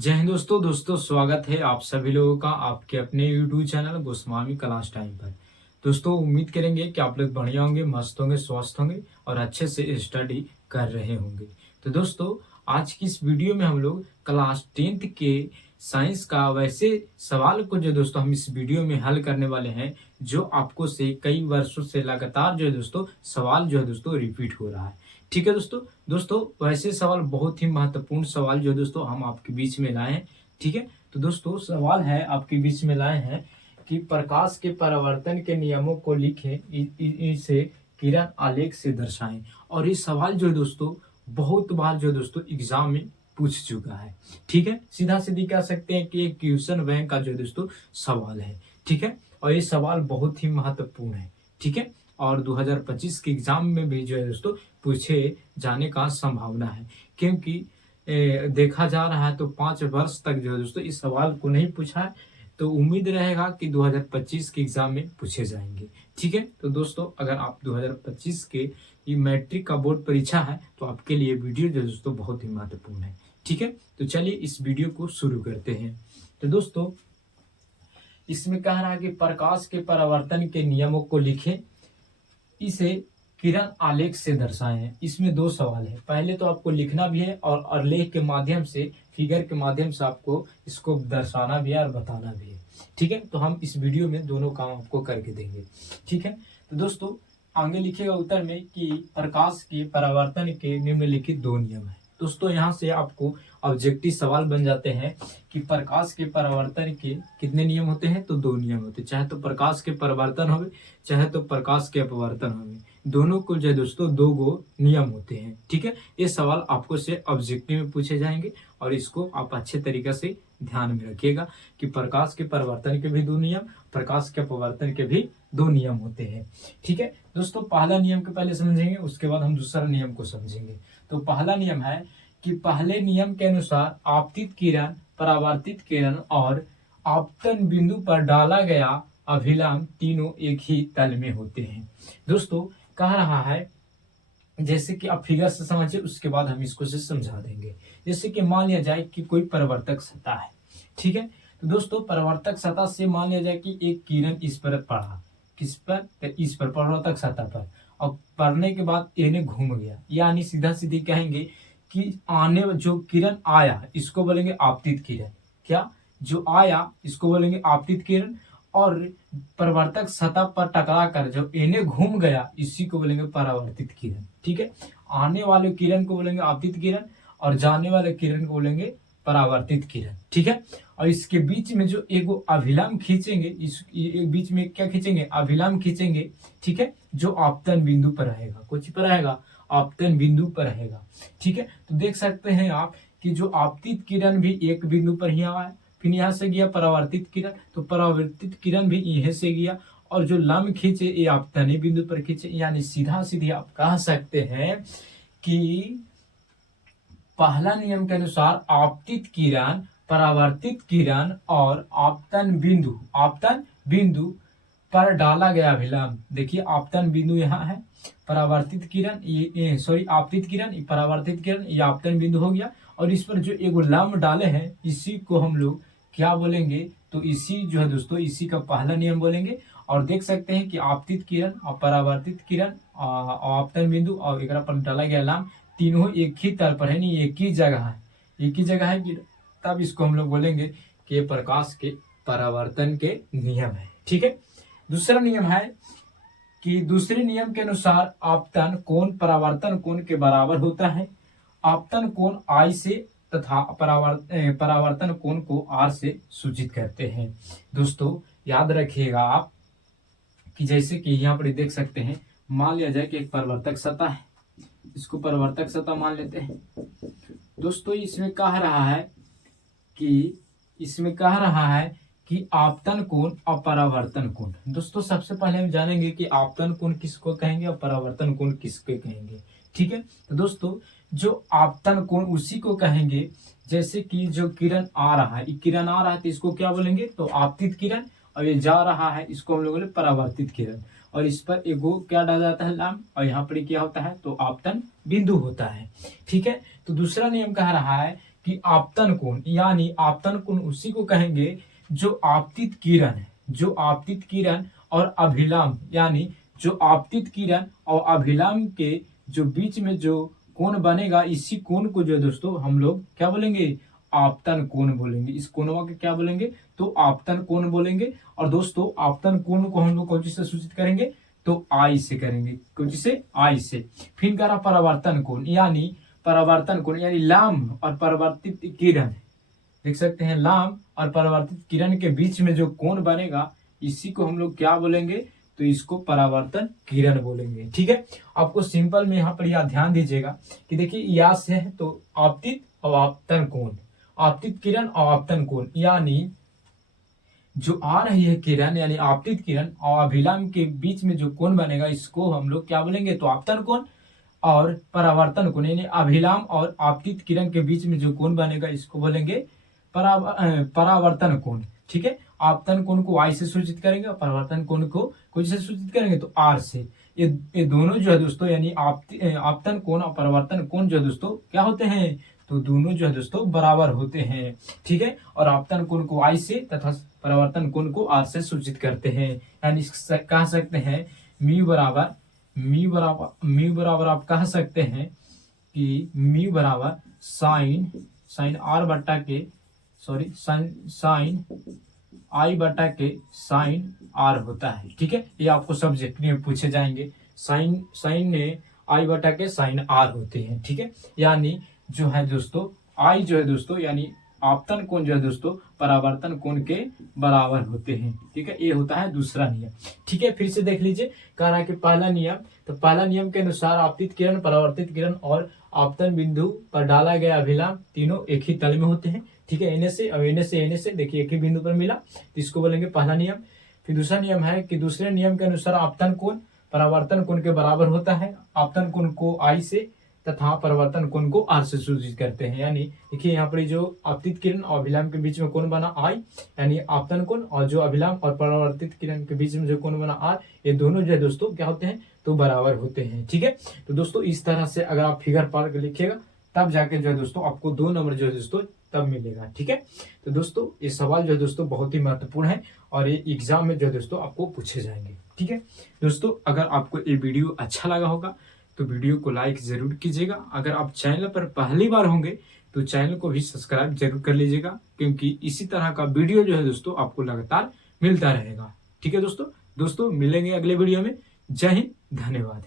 जय हिंद दोस्तों स्वागत है आप सभी लोगों का आपके अपने YouTube channel Goswami class time पर। दोस्तों उम्मीद करेंगे कि आप लोग बढ़िया होंगे, मस्त होंगे, स्वस्थ होंगे और अच्छे से स्टडी कर रहे होंगे। तो दोस्तों आज की इस वीडियो में हम लोग क्लास 10th के साइंस का वैसे सवाल को जो दोस्तों हम इस वीडियो में हल करने वाले हैं, जो आपको से कई वर्षों से लगातार जो है दोस्तों सवाल जो है दोस्तों रिपीट हो रहा है। ठीक है दोस्तों वैसे सवाल बहुत ही महत्वपूर्ण सवाल जो दोस्तों हम आपके बीच में लाए हैं। ठीक है, तो दोस्तों सवाल है आपके बीच में लाए हैं कि प्रकाश के परावर्तन के नियमों को लिखें, इसे किरण आलेख से दर्शाएं। और ये सवाल जो है दोस्तों बहुत बार जो दोस्तों एग्जाम में पूछ चुका है। ठीक है, सीधा सीधी कह सकते हैं कि एक क्वेश्चन बैंक का जो दोस्तों सवाल है। ठीक है, और ये सवाल बहुत ही महत्वपूर्ण है। ठीक है, और 2025 के एग्जाम में भी जो है दोस्तों पूछे जाने का संभावना है, क्योंकि देखा जा रहा है तो 5 वर्ष तक जो है दोस्तों इस सवाल को नहीं पूछा है, तो उम्मीद रहेगा कि 2025 के एग्जाम में पूछे जाएंगे। ठीक है, तो दोस्तों अगर आप 2025 के ये मैट्रिक का बोर्ड परीक्षा है तो आपके लिए वीडियो जो दोस्तों बहुत ही महत्वपूर्ण है। ठीक है, तो चलिए इस वीडियो को शुरू करते हैं। तो दोस्तों इसमें कह रहा है कि प्रकाश के परावर्तन के नियमों को लिखें, इसे किरण आलेख से दर्शाएं। इसमें दो सवाल है, पहले तो आपको लिखना भी है और आलेख के माध्यम से, फिगर के माध्यम से आपको इसको दर्शाना भी है और बताना भी है। ठीक है, तो हम इस वीडियो में दोनों काम आपको करके देंगे। ठीक है, तो दोस्तों आगे लिखेगा उत्तर में कि प्रकाश के परावर्तन के निम्नलिखित दो नियम है। दोस्तों यहाँ से आपको ऑब्जेक्टिव सवाल बन जाते हैं कि प्रकाश के परावर्तन के कितने नियम होते हैं, तो दो नियम होते हैं। चाहे तो प्रकाश के परावर्तन हो, चाहे तो प्रकाश के अपवर्तन हो, दोनों को जो है दोस्तों दो गो नियम होते हैं। ठीक है, ये सवाल आपको से ऑब्जेक्टिव में पूछे जाएंगे और इसको आप अच्छे तरीके से ध्यान में रखिएगा कि प्रकाश के परिवर्तन के भी दो नियम, प्रकाश के अपवर्तन के भी दो नियम होते हैं। ठीक है दोस्तों, पहला नियम को पहले समझेंगे, उसके बाद हम दूसरा नियम को समझेंगे। तो पहला नियम है कि पहले नियम के अनुसार आपतित किरण, परावर्तित किरण और आपतन बिंदु पर डाला गया अभिलंब तीनों एक ही तल में होते हैं। दोस्तों कह रहा है, जैसे कि आप फिगर से समझिए, उसके बाद हम इसको से समझा देंगे। जैसे कि मान लिया जाए कि कोई परावर्तक सतह है। ठीक है, तो दोस्तों परावर्तक सतह से मान लिया जाए कि एक किरण इस पर पड़ा, किस पर, इस पर, परावर्तक सतह पर, और पड़ने के बाद ये घूम गया, यानी सीधा सीधी कहेंगे कि आने जो किरण आया इसको बोलेंगे आपतित किरण। क्या, जो आया इसको बोलेंगे आपतित किरण, और परिवर्तक सतह पर टकरा कर जो इन्हें घूम गया इसी को बोलेंगे परावर्तित किरण। ठीक है, आने वाले किरण को बोलेंगे आपतित किरण और जाने वाले किरण को बोलेंगे परावर्तित किरण। ठीक है, और इसके बीच में जो एगो अभिलंब खींचेंगे, इस एक बीच में क्या खींचेंगे, अभिलंब खींचेंगे। ठीक है, जो आपतन बिंदु पर रहेगा, कुछ पर रहेगा, आपतन बिंदु पर रहेगा। ठीक है, तो देख सकते हैं आप कि जो आपतित किरण भी एक बिंदु पर ही आया है, फिर यहाँ से गया परावर्तित किरण, तो परावर्तित किरण भी यहीं से गया, और जो लंब खींचे ये आपतनी बिंदु पर खींचे। यानी सीधा सीधे आप कह सकते हैं कि पहला नियम के अनुसार आपतित किरण, परावर्तित किरण और आपतन बिंदु पर डाला गया अभिलंब। देखिए आपतन बिंदु यहाँ है, परावर्तित किरण ये सॉरी आपतित किरण, परावर्तित किरण, ये आपतन बिंदु हो गया, और इस पर जो एगो लंब डाले हैं इसी को हम लोग क्या बोलेंगे, तो इसी जो है दोस्तों इसी का पहला नियम बोलेंगे। और देख सकते हैं कि आपतित किरण और परावर्तित किरण और आपतन बिंदु और एक पर डाला गया लंब तीनों एक ही तल पर है, नहीं एक ही जगह है, एक ही जगह है, कि तब इसको हम लोग बोलेंगे कि ये प्रकाश के परावर्तन के नियम है। ठीक है, दूसरा नियम है कि दूसरे नियम के अनुसार आपतन कोण परावर्तन कोण के बराबर होता है। आपतन कोण I से तथा परावर्तन कोण को R से सूचित करते हैं। दोस्तों याद रखिएगा आप कि जैसे कि यहाँ पर देख सकते हैं, मान लिया जाए कि एक परावर्तक सतह है, इसको परावर्तक सतह मान लेते हैं। दोस्तों इसमें कह रहा है कि आपतन कोण और परावर्तन कोण। दोस्तों सबसे पहले हम जानेंगे कि आपतन कोण किसको कहेंगे और परावर्तन कोण किसको कहेंगे। ठीक है, तो दोस्तों जो आपतन कोण उसी को कहेंगे, जैसे कि जो किरण आ रहा है, किरण आ रहा है तो इसको क्या बोलेंगे, तो आपतित किरण, और ये जा रहा है इसको हम लोग बोले परावर्तित किरण, और इस पर एगो क्या डाला जाता है लंब, और यहाँ पर क्या होता है, तो आपतन बिंदु होता है। ठीक है, तो दूसरा नियम कह रहा है कि आपतन कोण, यानी आपतन कोण उसी को कहेंगे जो आपतित किरण है, जो आपतित किरण और अभिलंब, यानी जो आपतित किरण और अभिलंब के जो बीच में जो कोण बनेगा, इसी कोण को जो है दोस्तों हम लोग क्या बोलेंगे, आपतन कोण बोलेंगे। इस कोणवा के क्या बोलेंगे, तो आपतन कोण बोलेंगे। और दोस्तों आपतन कोण को हम लोग कौन से सूचित करेंगे, तो आई से करेंगे, कौन से, आई से। फिर कह रहा परावर्तन कोण, यानी परावर्तन कोण यानी लंब और परावर्तित किरण, देख सकते हैं लंब और परावर्तित किरण के बीच में जो कोण बनेगा, इसी को हम लोग क्या बोलेंगे, तो इसको परावर्तन किरण बोलेंगे। ठीक है, आपको सिंपल में यहाँ पर यह ध्यान दीजिएगा कि देखिए या से है तो आपतित और आपतन कोण, आपतित किरण और आपतन कोण, यानी जो आ रही है किरण यानी आपतित किरण और अभिलंब के बीच में जो कोण बनेगा, इसको हम लोग क्या बोलेंगे, तो आपतन कोण। और परावर्तन कोण यानी अभिलंब और आपतित किरण के बीच में जो कोण बनेगा, इसको बोलेंगे परावर्तन कोण। ठीक है, आपतन कोण को आई से सूचित करेंगे और परावर्तन कोण को कुछ से सूचित करेंगे, तो आर से। ये दोनों जो है दोस्तों, यानी आपतन कोण और परावर्तन कोण जो है दोस्तों क्या होते हैं, तो दोनों जो है दोस्तों बराबर होते हैं। ठीक है, और आपतन कोण को आई से तथा परावर्तन कोण को आर से सूचित करते हैं। यानी कह सकते हैं म्यू बराबर आप कह सकते हैं कि म्यू बराबर साइन आर बट्टा के, सॉरी साइन आई बटा के साइन आर होता है। ठीक है, ये आपको सब्जेक्ट में पूछे जाएंगे, साइन ने आई बटा के साइन आर होते हैं। ठीक है, यानी जो है दोस्तों आई जो है दोस्तों, यानी आपतन कोण जो है दोस्तों परावर्तन कोण के बराबर होते हैं। ठीक है, ये होता है दूसरा नियम। ठीक है, फिर से देख लीजिए, कह रहा है कि पहला नियम, तो पहला नियम के अनुसार आपतित किरण, परावर्तित किरण और आपतन बिंदु पर डाला गया अभिलंब तीनों एक ही तल में होते हैं। ठीक है, एने से और एने से देखिए एक ही बिंदु पर मिला, तो इसको बोलेंगे पहला नियम। फिर दूसरा नियम है कि दूसरे नियम के अनुसार आपतन कोण परावर्तन कोण के बराबर होता है। आपतन कोण को आई से तथा परावर्तन कोण को आर से सूचित करते हैं। यानी देखिए यहाँ पर जो आपतित किरण और अभिलंब के बीच में कोण बना आई, यानी आपतन कोण, और जो अभिलंब और परावर्तित किरण के बीच में जो कोण बना आर, ये दोनों जो है दोस्तों क्या होते हैं, तो बराबर होते हैं। ठीक है, तो दोस्तों इस तरह से अगर आप फिगर पार कर लिखिएगा, तब जाके जो है दोस्तों आपको 2 नंबर जो है दोस्तों तब मिलेगा। ठीक है, तो दोस्तों ये सवाल जो है दोस्तों बहुत ही महत्वपूर्ण है और ये एग्जाम में जो है दोस्तों आपको पूछे जाएंगे। ठीक है दोस्तों, अगर आपको ये वीडियो अच्छा लगा होगा तो वीडियो को लाइक जरूर कीजिएगा। अगर आप चैनल पर पहली बार होंगे तो चैनल को भी सब्सक्राइब जरूर कर लीजिएगा, क्योंकि इसी तरह का वीडियो जो है दोस्तों आपको लगातार मिलता रहेगा। ठीक है दोस्तों मिलेंगे अगले वीडियो में। जय हिंद, धन्यवाद।